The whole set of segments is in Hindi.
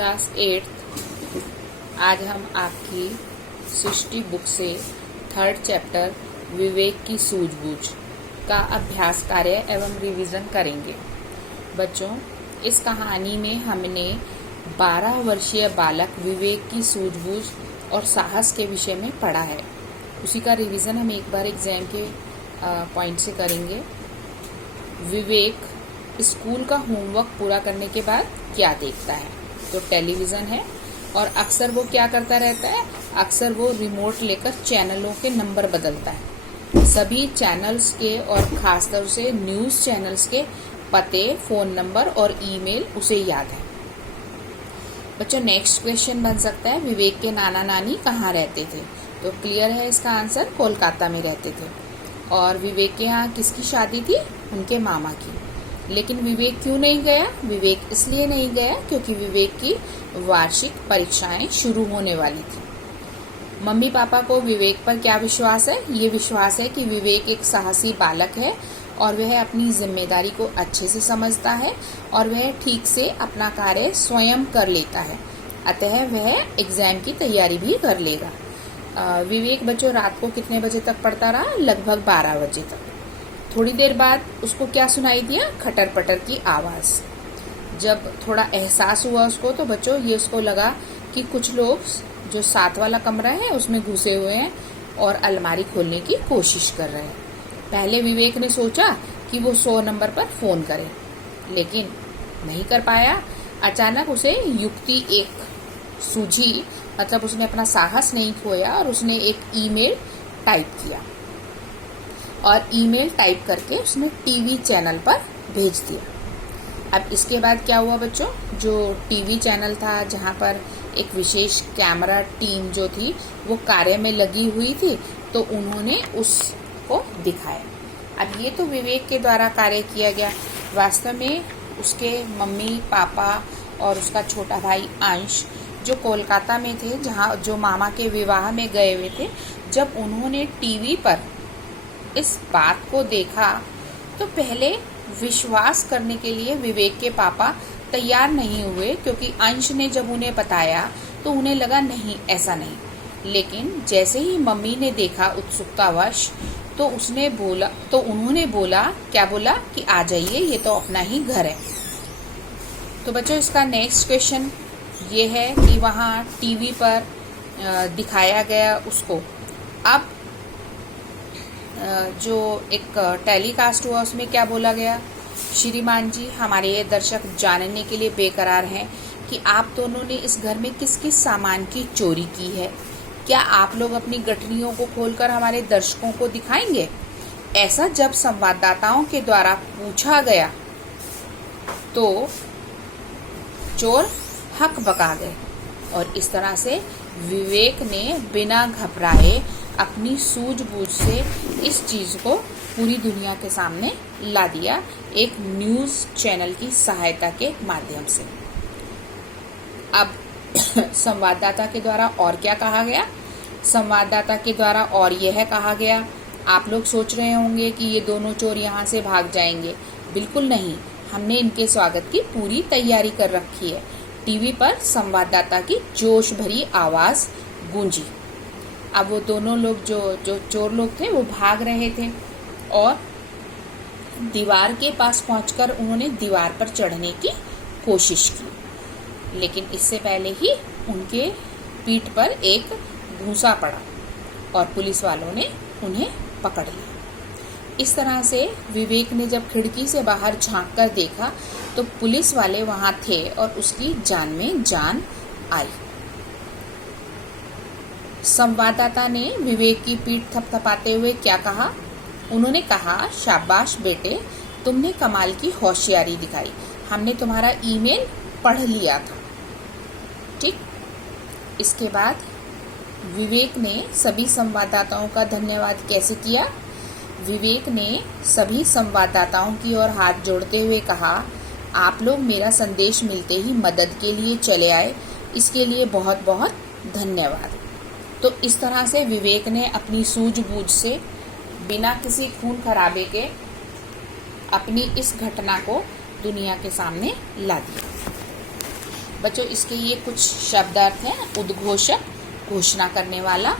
Class 8th। आज हम आपकी सृष्टि बुक से 3rd चैप्टर विवेक की सूझबूझ का अभ्यास कार्य एवं रिवीजन करेंगे। बच्चों, इस कहानी में हमने 12 वर्षीय बालक विवेक की सूझबूझ और साहस के विषय में पढ़ा है। उसी का रिवीजन हम एक बार एग्जाम के पॉइंट से करेंगे। विवेक स्कूल का होमवर्क पूरा करने के बाद क्या देखता है? तो टेलीविज़न है, और अक्सर वो क्या करता रहता है? अक्सर वो रिमोट लेकर चैनलों के नंबर बदलता है। सभी चैनल्स के और खासतौर से न्यूज़ चैनल्स के पते, फ़ोन नंबर और ईमेल उसे याद है। बच्चों, नेक्स्ट क्वेश्चन बन सकता है, विवेक के नाना नानी कहाँ रहते थे? तो क्लियर है इसका आंसर, कोलकाता में रहते थे। और विवेक के यहाँ किसकी शादी थी? उनके मामा की। लेकिन विवेक क्यों नहीं गया? विवेक इसलिए नहीं गया क्योंकि विवेक की वार्षिक परीक्षाएं शुरू होने वाली थी। मम्मी पापा को विवेक पर क्या विश्वास है? ये विश्वास है कि विवेक एक साहसी बालक है और वह अपनी जिम्मेदारी को अच्छे से समझता है और वह ठीक से अपना कार्य स्वयं कर लेता है, अतः वह एग्जाम की तैयारी भी कर लेगा। विवेक बच्चों रात को कितने बजे तक पढ़ता रहा? लगभग 12 बजे तक। थोड़ी देर बाद उसको क्या सुनाई दिया? खटर पटर की आवाज़। जब थोड़ा एहसास हुआ उसको, तो बच्चों ये उसको लगा कि कुछ लोग जो 7 वाला कमरा है उसमें घुसे हुए हैं और अलमारी खोलने की कोशिश कर रहे हैं। पहले विवेक ने सोचा कि वो 100 नंबर पर फ़ोन करे, लेकिन नहीं कर पाया। अचानक उसे युक्ति एक सूझी, मतलब उसने अपना साहस नहीं खोया और उसने एक ईमेल टाइप किया और ईमेल टाइप करके उसने टीवी चैनल पर भेज दिया। अब इसके बाद क्या हुआ बच्चों? जो टीवी चैनल था, जहाँ पर एक विशेष कैमरा टीम जो थी वो कार्य में लगी हुई थी, तो उन्होंने उसको दिखाया। अब ये तो विवेक के द्वारा कार्य किया गया। वास्तव में उसके मम्मी पापा और उसका छोटा भाई अंश जो कोलकाता में थे, जहाँ जो मामा के विवाह में गए हुए थे, जब उन्होंने टीवी पर इस बात को देखा तो पहले विश्वास करने के लिए विवेक के पापा तैयार नहीं हुए, क्योंकि अंश ने जब उन्हें बताया तो उन्हें लगा नहीं, ऐसा नहीं। लेकिन जैसे ही मम्मी ने देखा उत्सुकतावश, तो उन्होंने बोला, क्या बोला? कि आ जाइए, ये तो अपना ही घर है। तो बच्चों इसका नेक्स्ट क्वेश्चन ये है कि वहाँ टीवी पर दिखाया गया उसको। अब जो एक टेलीकास्ट हुआ उसमें क्या बोला गया? श्रीमान जी, हमारे ये दर्शक जानने के लिए बेकरार हैं कि आप दोनों ने इस घर में किस किस सामान की चोरी की है। क्या आप लोग अपनी गठरियों को खोलकर हमारे दर्शकों को दिखाएंगे? ऐसा जब संवाददाताओं के द्वारा पूछा गया तो चोर हक बका गए, और इस तरह से विवेक ने बिना घबराए अपनी सूझबूझ से इस चीज़ को पूरी दुनिया के सामने ला दिया, एक न्यूज़ चैनल की सहायता के माध्यम से। अब संवाददाता के द्वारा और क्या कहा गया? संवाददाता के द्वारा और यह कहा गया, आप लोग सोच रहे होंगे कि ये दोनों चोर यहाँ से भाग जाएंगे। बिल्कुल नहीं, हमने इनके स्वागत की पूरी तैयारी कर रखी है। टीवी पर संवाददाता की जोश भरी आवाज़ गूंजी। अब वो दोनों लोग जो चोर लोग थे वो भाग रहे थे और दीवार के पास पहुंचकर उन्होंने दीवार पर चढ़ने की कोशिश की, लेकिन इससे पहले ही उनके पीठ पर एक घूंसा पड़ा और पुलिस वालों ने उन्हें पकड़ लिया। इस तरह से विवेक ने जब खिड़की से बाहर झांक कर देखा तो पुलिस वाले वहां थे और उसकी जान में जान आई। संवाददाता ने विवेक की पीठ थपथपाते हुए क्या कहा? उन्होंने कहा, शाबाश बेटे, तुमने कमाल की होशियारी दिखाई। हमने तुम्हारा ईमेल पढ़ लिया था। ठीक। इसके बाद विवेक ने सभी संवाददाताओं का धन्यवाद कैसे किया? विवेक ने सभी संवाददाताओं की ओर हाथ जोड़ते हुए कहा, आप लोग मेरा संदेश मिलते ही मदद के लिए चले आए, इसके लिए बहुत बहुत धन्यवाद। तो इस तरह से विवेक ने अपनी सूझबूझ से बिना किसी खून खराबे के अपनी इस घटना को दुनिया के सामने ला दिया। बच्चों इसके ये कुछ शब्दार्थ हैं। उद्घोषक, घोषणा करने वाला।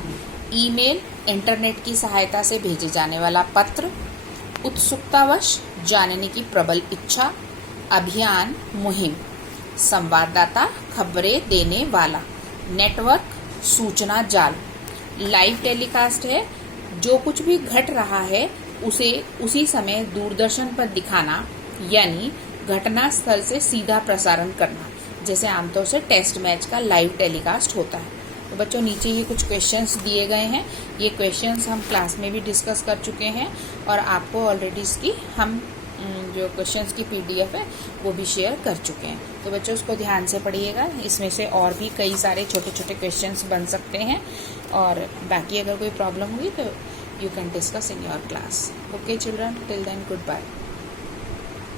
ईमेल, इंटरनेट की सहायता से भेजे जाने वाला पत्र। उत्सुकतावश, जानने की प्रबल इच्छा। अभियान, मुहिम। संवाददाता, खबरें देने वाला। नेटवर्क, सूचना जाल। लाइव टेलीकास्ट है, जो कुछ भी घट रहा है उसे उसी समय दूरदर्शन पर दिखाना, यानी घटना स्थल से सीधा प्रसारण करना, जैसे आमतौर से टेस्ट मैच का लाइव टेलीकास्ट होता है। तो बच्चों नीचे ये कुछ क्वेश्चंस दिए गए हैं। ये क्वेश्चंस हम क्लास में भी डिस्कस कर चुके हैं और आपको ऑलरेडी इसकी हम जो क्वेश्चंस की PDF है वो भी शेयर कर चुके हैं। तो बच्चों उसको ध्यान से पढ़िएगा, इसमें से और भी कई सारे छोटे छोटे क्वेश्चंस बन सकते हैं। और बाकी अगर कोई प्रॉब्लम हुई तो you can discuss in your class. Okay children, till then good bye.